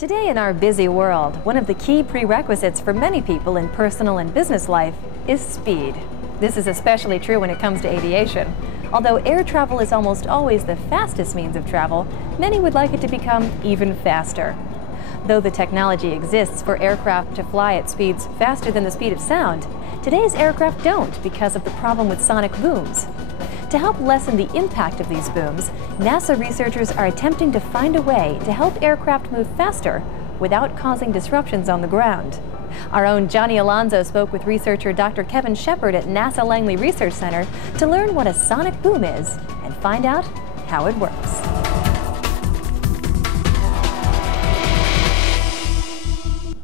Today in our busy world, one of the key prerequisites for many people in personal and business life is speed. This is especially true when it comes to aviation. Although air travel is almost always the fastest means of travel, many would like it to become even faster. Though the technology exists for aircraft to fly at speeds faster than the speed of sound, today's aircraft don't because of the problem with sonic booms. To help lessen the impact of these booms, NASA researchers are attempting to find a way to help aircraft move faster without causing disruptions on the ground. Our own Johnny Alonso spoke with researcher Dr. Kevin Shepard at NASA Langley Research Center to learn what a sonic boom is and find out how it works.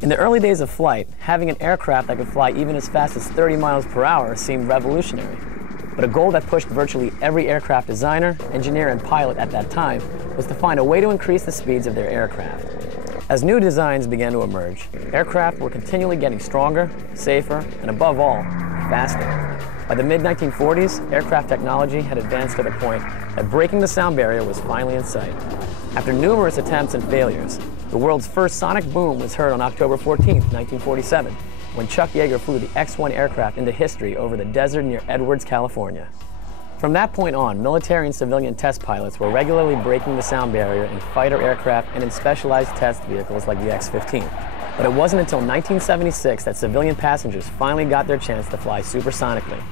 In the early days of flight, having an aircraft that could fly even as fast as 30 miles per hour seemed revolutionary. But a goal that pushed virtually every aircraft designer, engineer, and pilot at that time was to find a way to increase the speeds of their aircraft. As new designs began to emerge, aircraft were continually getting stronger, safer, and above all, faster. By the mid-1940s, aircraft technology had advanced to the point that breaking the sound barrier was finally in sight. After numerous attempts and failures, the world's first sonic boom was heard on October 14, 1947, when Chuck Yeager flew the X-1 aircraft into history over the desert near Edwards, California. From that point on, military and civilian test pilots were regularly breaking the sound barrier in fighter aircraft and in specialized test vehicles like the X-15. But it wasn't until 1976 that civilian passengers finally got their chance to fly supersonically,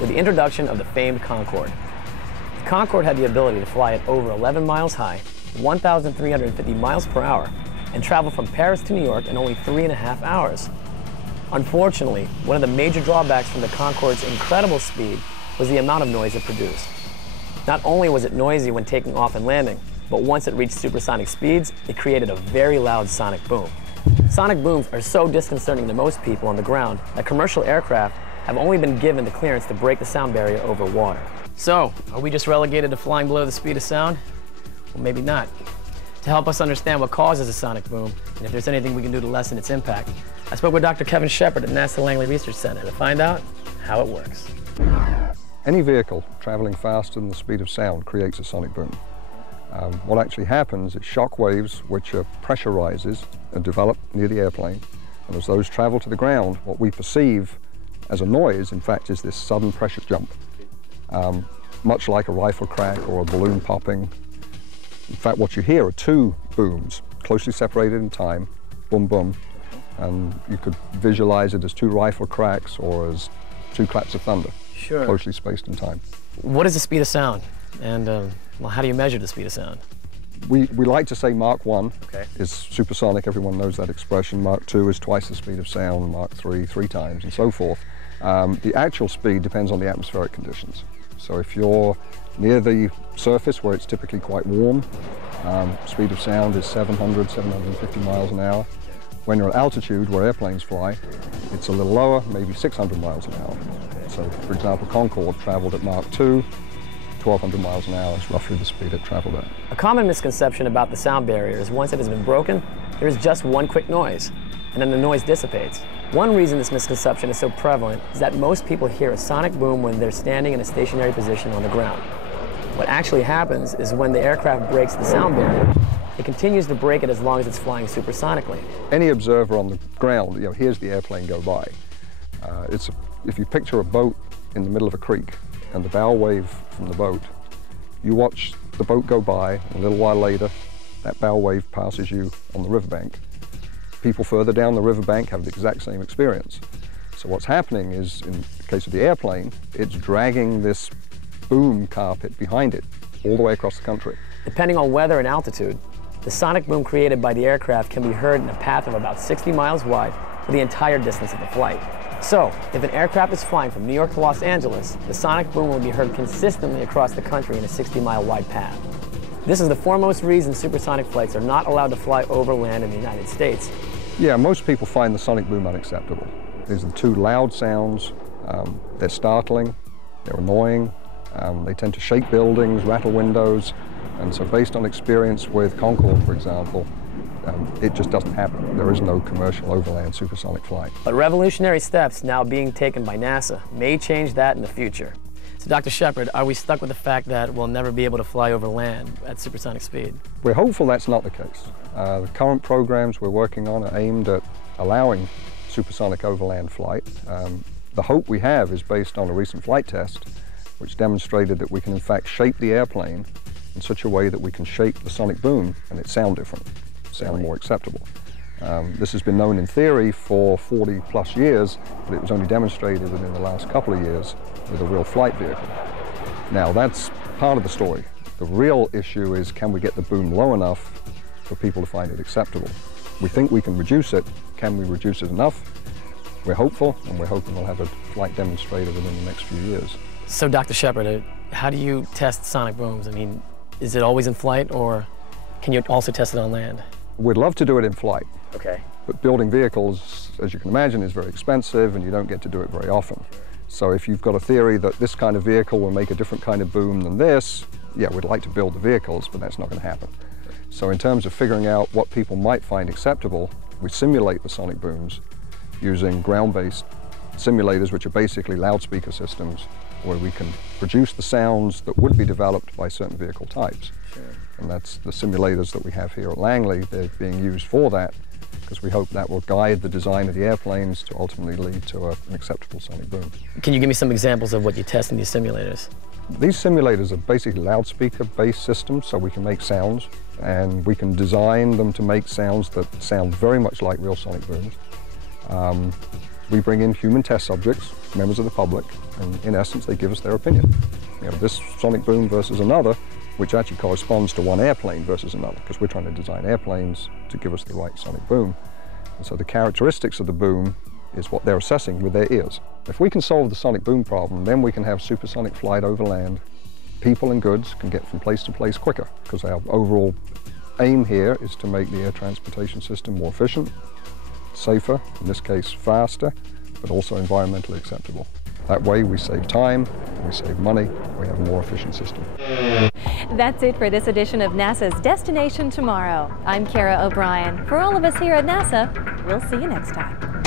with the introduction of the famed Concorde. The Concorde had the ability to fly at over 11 miles high, 1,350 miles per hour, and travel from Paris to New York in only 3.5 hours. Unfortunately, one of the major drawbacks from the Concorde's incredible speed was the amount of noise it produced. Not only was it noisy when taking off and landing, but once it reached supersonic speeds, it created a very loud sonic boom. Sonic booms are so disconcerting to most people on the ground that commercial aircraft have only been given the clearance to break the sound barrier over water. So, are we just relegated to flying below the speed of sound? Well, maybe not. To help us understand what causes a sonic boom, and if there's anything we can do to lessen its impact, I spoke with Dr. Kevin Shepard at NASA Langley Research Center to find out how it works. Any vehicle traveling faster than the speed of sound creates a sonic boom. What actually happens is shock waves, which are pressure rises, are developed near the airplane, and as those travel to the ground, what we perceive as a noise, in fact, is this sudden pressure jump, much like a rifle crack or a balloon popping. In fact, what you hear are two booms, closely separated in time, boom, boom, and you could visualize it as two rifle cracks or as two claps of thunder, Sure. Closely spaced in time. What is the speed of sound? And well, how do you measure the speed of sound? We like to say Mach 1 Okay. is supersonic, everyone knows that expression. Mach 2 is twice the speed of sound, Mach 3, 3 times, and so forth. The actual speed depends on the atmospheric conditions. So if you're near the surface where it's typically quite warm, speed of sound is 700, 750 miles an hour. When you're at altitude where airplanes fly, it's a little lower, maybe 600 miles an hour. So for example, Concorde traveled at Mach 2, 1,200 miles an hour is roughly the speed it traveled at. A common misconception about the sound barrier is once it has been broken, there is just one quick noise, and then the noise dissipates. One reason this misconception is so prevalent is that most people hear a sonic boom when they're standing in a stationary position on the ground. What actually happens is when the aircraft breaks the sound barrier, it continues to break it as long as it's flying supersonically. Any observer on the ground, hears the airplane go by. If you picture a boat in the middle of a creek and the bow wave from the boat, you watch the boat go by, and a little while later, that bow wave passes you on the riverbank. People further down the riverbank have the exact same experience. So what's happening is, in the case of the airplane, it's dragging this boom carpet behind it all the way across the country. Depending on weather and altitude, the sonic boom created by the aircraft can be heard in a path of about 60 miles wide for the entire distance of the flight. So, if an aircraft is flying from New York to Los Angeles, the sonic boom will be heard consistently across the country in a 60-mile wide path. This is the foremost reason supersonic flights are not allowed to fly over land in the United States. Yeah, most people find the sonic boom unacceptable. These are two loud sounds. They're startling, they're annoying, they tend to shake buildings, rattle windows, and so based on experience with Concorde, for example, it just doesn't happen. There is no commercial overland supersonic flight. But revolutionary steps now being taken by NASA may change that in the future. So Dr. Shepard, are we stuck with the fact that we'll never be able to fly over land at supersonic speed? We're hopeful that's not the case. The current programs we're working on are aimed at allowing supersonic overland flight. The hope we have is based on a recent flight test which demonstrated that we can in fact shape the airplane in such a way that we can shape the sonic boom and it sound different, sound more acceptable. This has been known in theory for 40 plus years, but it was only demonstrated within the last couple of years with a real flight vehicle. Now that's part of the story. The real issue is, can we get the boom low enough for people to find it acceptable? We think we can reduce it. Can we reduce it enough? We're hopeful, and we're hoping we'll have a flight demonstrator within the next few years. So Dr. Shepard, how do you test sonic booms? I mean, is it always in flight, or can you also test it on land? We'd love to do it in flight. Okay. But building vehicles, as you can imagine, is very expensive and you don't get to do it very often. So if you've got a theory that this kind of vehicle will make a different kind of boom than this, yeah, we'd like to build the vehicles, but that's not going to happen. So in terms of figuring out what people might find acceptable, we simulate the sonic booms using ground-based simulators, which are basically loudspeaker systems, where we can produce the sounds that would be developed by certain vehicle types. Sure. And that's the simulators that we have here at Langley. They're being used for that, because we hope that will guide the design of the airplanes to ultimately lead to an acceptable sonic boom. Can you give me some examples of what you test in these simulators? These simulators are basically loudspeaker-based systems, so we can make sounds, and we can design them to make sounds that sound very much like real sonic booms. We bring in human test subjects, members of the public, and in essence they give us their opinion. You know, this sonic boom versus another, which actually corresponds to one airplane versus another, because we're trying to design airplanes to give us the right sonic boom. And so the characteristics of the boom is what they're assessing with their ears. If we can solve the sonic boom problem, then we can have supersonic flight over land. People and goods can get from place to place quicker, because our overall aim here is to make the air transportation system more efficient, safer, in this case faster, but also environmentally acceptable. That way we save time, we save money, we have a more efficient system. That's it for this edition of NASA's Destination Tomorrow. I'm Kara O'Brien. For all of us here at NASA, we'll see you next time.